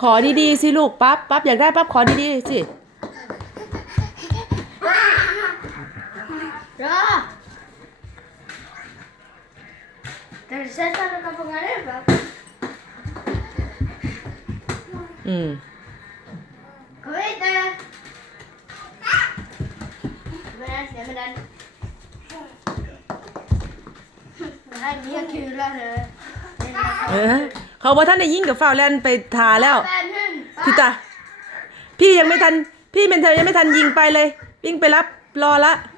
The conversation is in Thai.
ขอดีๆสิลูกปั๊บปั๊บอยากได้ปั๊บขอดีๆสิ Bra! Kan du sätta den på gången nu? va? อืม Kom hit nu! Men den, nej men den. Det här är mer kul än det. เออเขาบอกท่านได้ยิ่งกับฝ้าวแลนไปทาแล้ว Men hund! พี่ตาพี่ยังไม่ทัน พี่เป็นเธอยังไม่ทันยิงไปเลยวิ่งไปรับรอละ Hund!